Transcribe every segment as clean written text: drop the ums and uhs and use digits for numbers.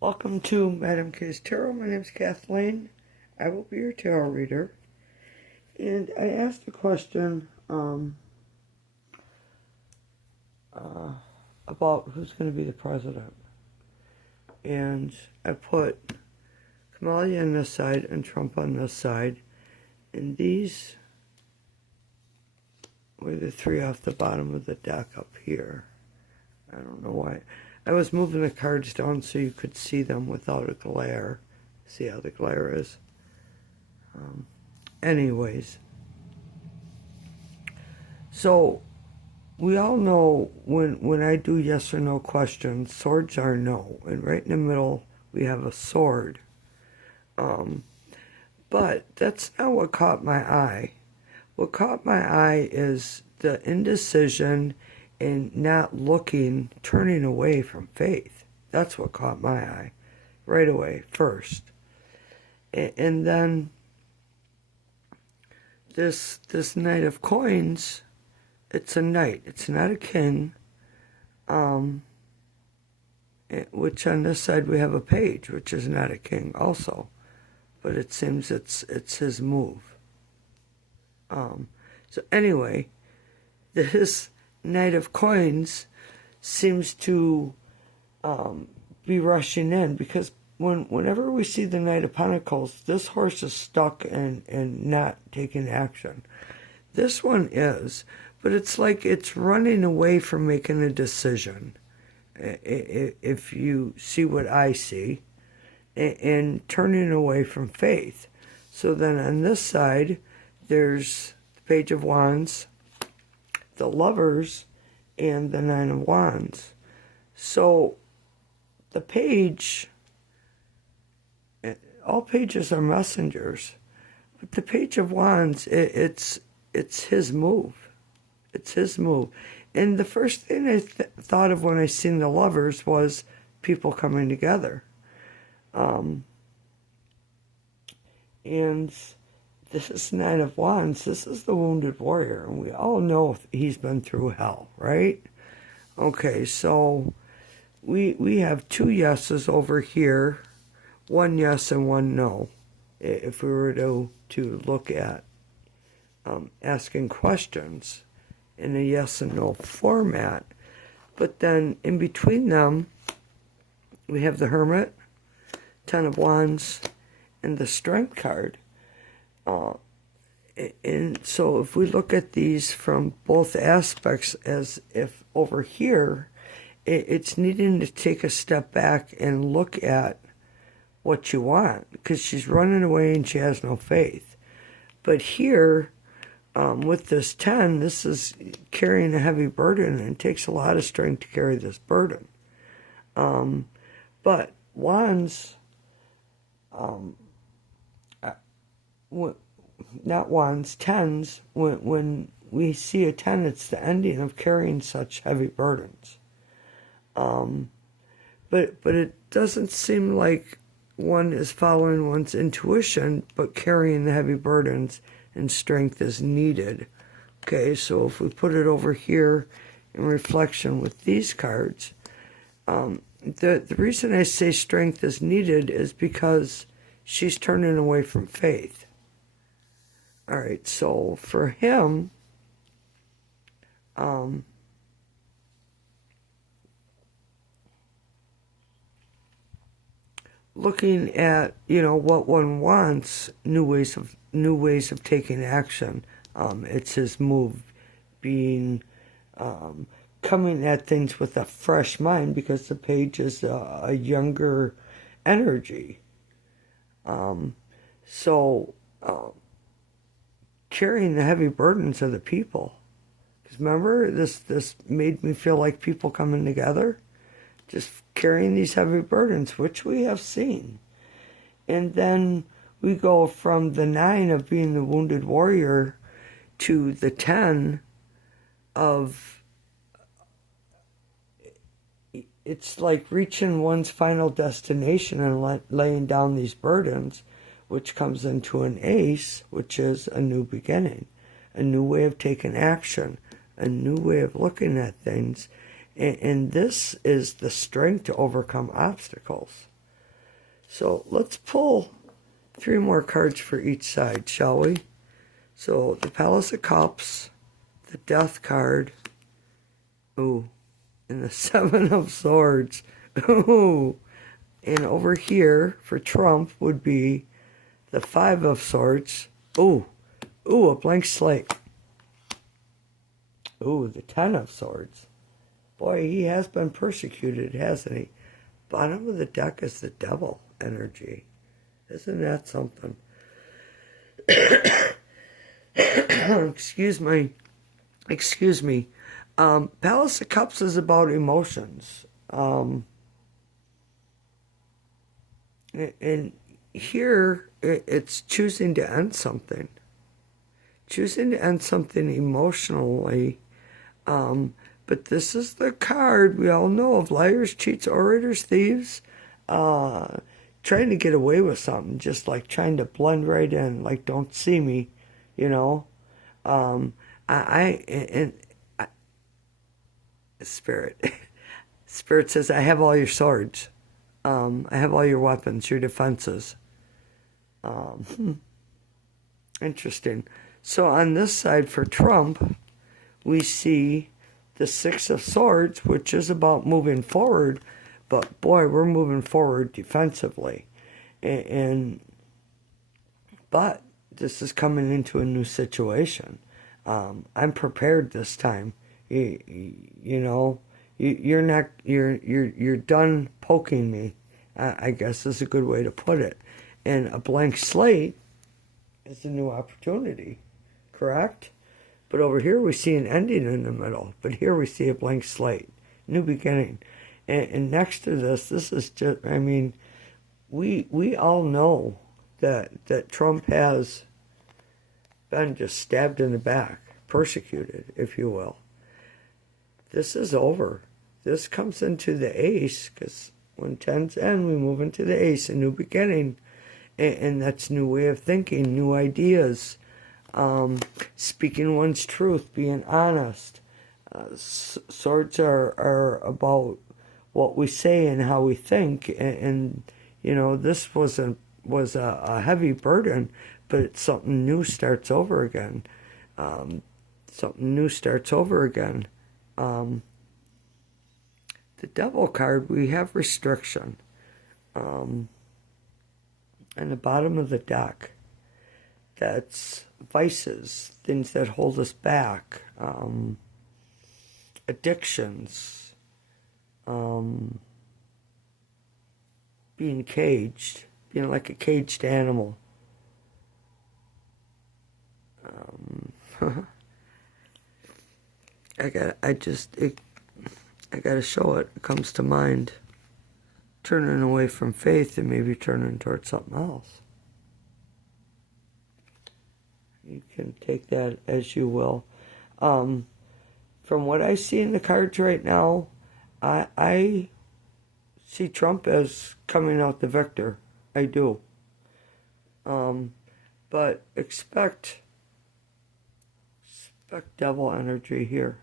Welcome to Madam K's Tarot. My name is Kathleen. I will be your tarot reader. And I asked a question about who's going to be the president. And I put Kamala on this side and Trump on this side. And these were the three off the bottom of the deck up here. I don't know why. I was moving the cards down so you could see them without a glare. See how the glare is? Anyways. So, we all know when I do yes or no questions, swords are no. And right in the middle, we have a sword. But that's not what caught my eye. What caught my eye is the indecision and not looking, turning away from faith. That's what caught my eye right away, first. And then this Knight of Coins, it's a knight. It's not a king. Which on this side we have a page, which is not a king also. But it seems it's his move. So anyway, this Knight of Coins seems to be rushing in, because whenever we see the Knight of Pentacles, this horse is stuck and not taking action. This one is, but it's like it's running away from making a decision, if you see what I see, and turning away from faith. So then on this side, there's the Page of Wands, the Lovers, and the Nine of Wands. So the page, all pages are messengers, but the Page of Wands, it's his move. It's his move. And the first thing I thought of when I seen the Lovers was people coming together. And this is Nine of Wands. This is the wounded warrior, and we all know he's been through hell, right? Okay, so we have two yeses over here, one yes and one no, if we were to look at asking questions in a yes and no format. But then in between them, we have the Hermit, Ten of Wands, and the Strength card. And so if we look at these from both aspects, as if over here, it's needing to take a step back and look at what you want, because she's running away and she has no faith. But here, with this 10, this is carrying a heavy burden, and it takes a lot of strength to carry this burden. But Wands, not Wands, tens, when we see a 10, it's the ending of carrying such heavy burdens. But it doesn't seem like one is following one's intuition, but carrying the heavy burdens, and strength is needed. Okay, so if we put it over here in reflection with these cards, the reason I say strength is needed is because she's turning away from faith. All right, so for him, looking at, what one wants, new ways of taking action. It's his move, being coming at things with a fresh mind, because the page is a younger energy. So carrying the heavy burdens of the people. Because remember, this made me feel like people coming together, just carrying these heavy burdens, which we have seen. And then we go from the 9 of being the wounded warrior to the 10 of, it's like reaching one's final destination and laying down these burdens, which comes into an ace, which is a new beginning, a new way of taking action, a new way of looking at things. And this is the strength to overcome obstacles. So let's pull 3 more cards for each side, shall we? So the Palace of Cups, the Death card, ooh, and the 7 of Swords, ooh. And over here for Trump would be the 5 of Swords, ooh, ooh, a blank slate. Ooh, the 10 of Swords. Boy, he has been persecuted, hasn't he? Bottom of the deck is the Devil energy. Isn't that something? Excuse me. Palace of Cups is about emotions. And here, it's choosing to end something. Choosing to end something emotionally. But this is the card we all know of liars, cheats, orators, thieves. Trying to get away with something, just like trying to blend right in, like don't see me, you know. Spirit says, I have all your swords. I have all your weapons, your defenses. Interesting. So on this side for Trump, we see the 6 of Swords, which is about moving forward, but boy, we're moving forward defensively. But this is coming into a new situation. I'm prepared this time. You're done poking me, I guess is a good way to put it. And a blank slate is a new opportunity, correct? But over here we see an ending in the middle. But here we see a blank slate, new beginning. And next to this is just, I mean, we all know that Trump has been just stabbed in the back, persecuted, if you will. This is over. This comes into the ace, because when 10s end, we move into the ace, a new beginning. And that's new way of thinking, new ideas, speaking one's truth, being honest. Swords are about what we say and how we think, and you know, this was a heavy burden, but it's something new starts over again. Something new starts over again. The Devil card, we have restriction. And the bottom of the deck, that's vices, things that hold us back, addictions, being caged, being like a caged animal. I gotta show it. It comes to mind. Turning away from faith and maybe turning towards something else. You can take that as you will. From what I see in the cards right now, I see Trump as coming out the victor. I do. But expect devil energy here.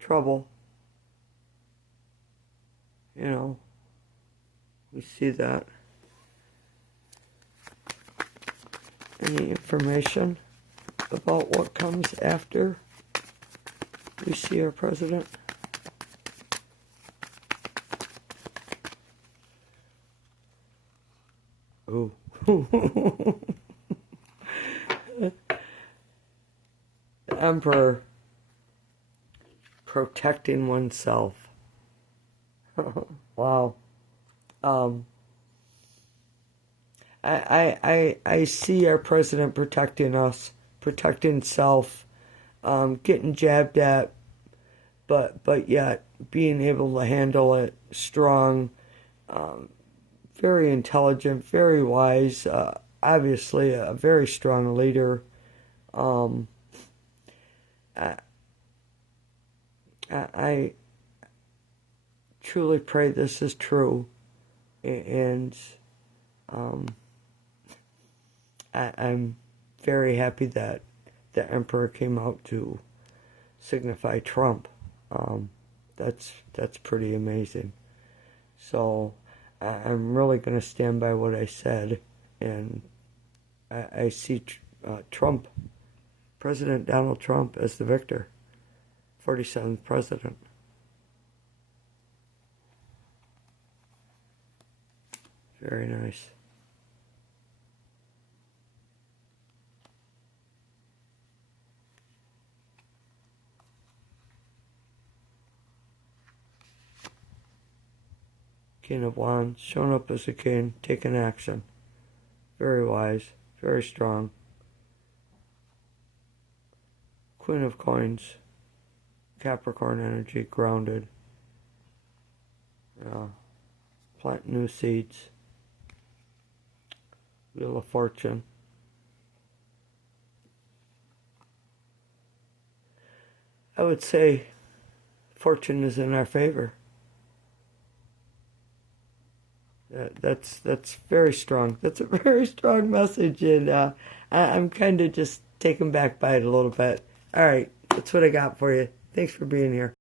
Trouble. You know. We see that. Any information about what comes after we see our president? Ooh. The Emperor protecting oneself. Wow. I see our president protecting us, protecting self, getting jabbed at, but yet being able to handle it strong, very intelligent, very wise, obviously a very strong leader. I truly pray this is true, and I'm very happy that the Emperor came out to signify Trump. That's pretty amazing. So I'm really going to stand by what I said, and I see Trump, President Donald Trump, as the victor, 47th president. Very nice. King of Wands, showing up as a king, taking action. Very wise, very strong. Queen of Coins, Capricorn energy, grounded. Plant new seeds. Wheel of Fortune. I would say fortune is in our favor. That's very strong. That's a very strong message, and I'm kind of just taken back by it a little bit. All right, that's what I got for you. Thanks for being here.